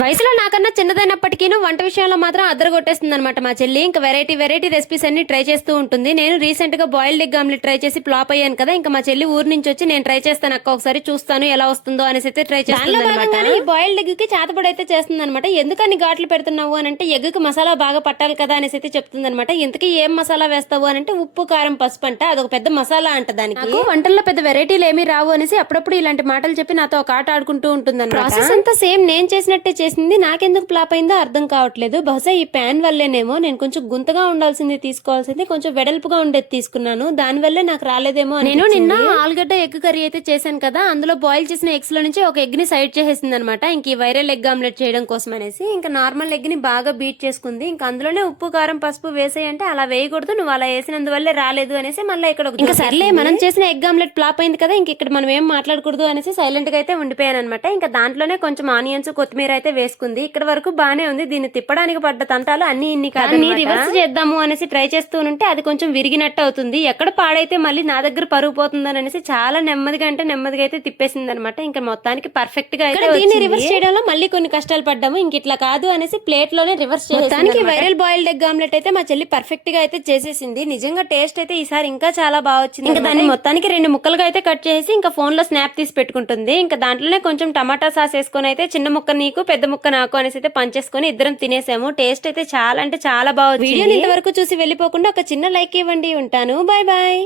వయసులో నాకన్నా చిన్నదైనప్పటికీ వంట విషయంలో మాత్రం అద్దరగొట్టేస్తుంది అనమాట మా చెల్లి. ఇంకా వెరైటీ వెరైటీ రెసిపీస్ అన్ని ట్రై చేస్తూ ఉంటుంది. నేను రీసెంట్ గా బాయిల్డ్ ఎగ్ ఆమ్లెట్ ట్రై చేసి ఫ్లాప్ అయ్యాను కదా, ఇంకా మా చెల్లి ఊరు నుంచి వచ్చి నేను ట్రై చేస్తాను అక్క ఒకసారి చూస్తాను ఎలా వస్తుందో అనేసి అయితే ట్రై చేస్తాను. ఈ బాయిల్డ్ ఎగ్ కి చేతపడి అయితే చేస్తుంది అనమాట. ఎందుకని ఘాట్లు పెడుతున్నావు అని అంటే ఎగ్ కి మసాలా బాగా పట్టాలి కదా అనేసి అయితే చెప్తుంది అనమాట. ఇంతకీ ఏం మసాలా వేస్తావు అని అంటే ఉప్పు కారం పసుపు అంట, అదొక పెద్ద మసాలా అంట. దానికి వంటల్లో పెద్ద వెరైటీలు ఏమీ రావు అనేసి అప్పుడప్పుడు ఇలాంటి మాటలు చెప్పి నాతో ఒక ఆట ఆడుకుంటూ ఉంటుంది. ప్రాసెస్ అంతా సేమ్ నేను చేసినట్టే చేసింది. నాకెందుకు ఫ్లాప్ అయిందో అర్థం కావట్లేదు. బహుశా ఈ ప్యాన్ వల్లేనేమో. నేను కొంచెం గుంతగా ఉండాల్సింది తీసుకోవాల్సింది కొంచెం వెడల్పుగా ఉండేది తీసుకున్నాను, దాని వల్లే నాకు రాలేదేమో. నేను నిన్న ఆలుగడ్డ ఎగ్ కర్రీ అయితే చేశాను కదా, అందులో బాయిల్ చేసిన ఎగ్స్ లో నుంచి ఒక ఎగ్ ని సైడ్ చేసేసింది అనమాట. ఇంక ఈ వైరల్ ఎగ్ ఆమ్లెట్ చేయడం కోసం అనేసి ఇంకా నార్మల్ ఎగ్ ని బాగా బీట్ చేసుకుంది. ఇంకా అందులోనే ఉప్పు కారం పసుపు వేసేయంటే అలా వేయకూడదు, నువ్వు అలా వేసినందువల్లే రాలేదు అనేసి మళ్ళీ ఇక్కడ ఇంకా సర్లే మనం చేసిన ఎగ్ ఆమ్లెట్ ఫ్లాప్ అయింది కదా, ఇంక ఇక్కడ మనం ఏం మాట్లాడకూడదు అనేసి సైలెంట్ గా అయితే ఉండిపోయాను అనమాట. ఇంకా దాంట్లోనే కొంచెం ఆనియన్స్ కొత్తిమీర అయితే వేసుకుంది. ఇక్కడ వరకు బానే ఉంది. దీన్ని తిప్పడానికి పడ్డ తంటాలు అన్ని ఇన్ని కాదు, రివర్స్ చేద్దాము అనేసి ట్రై చేస్తూ ఉంటే అది కొంచెం విరిగినట్టు అవుతుంది. ఎక్కడ పాడైతే మళ్ళీ నా దగ్గర పరుగు పోతుందని అనేసి చాలా నెమ్మదిగా అంటే నెమ్మదిగా అయితే తిప్పేసింది అనమాట. ఇంకా మొత్తానికి పర్ఫెక్ట్ గా అయితే దీన్ని రివర్స్ చేయడంలో మళ్ళీ కొన్ని కష్టాలు పడ్డాము. ఇంక ఇట్లా కాదు అనేసి ప్లేట్ లోనే రివర్స్ చేయడానికి వైరల్ బాయిల్డ్ ఎగ్ ఆమ్లెట్ అయితే మా చెల్లి పర్ఫెక్ట్ గా అయితే చేసేసింది. నిజంగా టేస్ట్ అయితే ఈసారి ఇంకా చాలా బాగా వచ్చింది. ఇంకా దాన్ని మొత్తానికి 2 ముక్కలుగా అయితే కట్ చేసి ఇంకా ఫోన్ లో స్నాప్ తీసి పెట్టుకుంటుంది. ఇంకా దాంట్లోనే కొంచెం టమాటా సాస్ వేసుకొని అయితే చిన్న ముక్క నీకు పెద్ద ముక్క నాకు అనేసి అయితే పంచేసుకొని ఇద్దరం తినేసాము. టేస్ట్ అయితే చాలా అంటే చాలా బాగుంది. వీడియోని ఇంతవరకు చూసి వెళ్ళిపోకుండా ఒక చిన్న లైక్ ఇవ్వండి. ఉంటాను, బాయ్ బాయ్.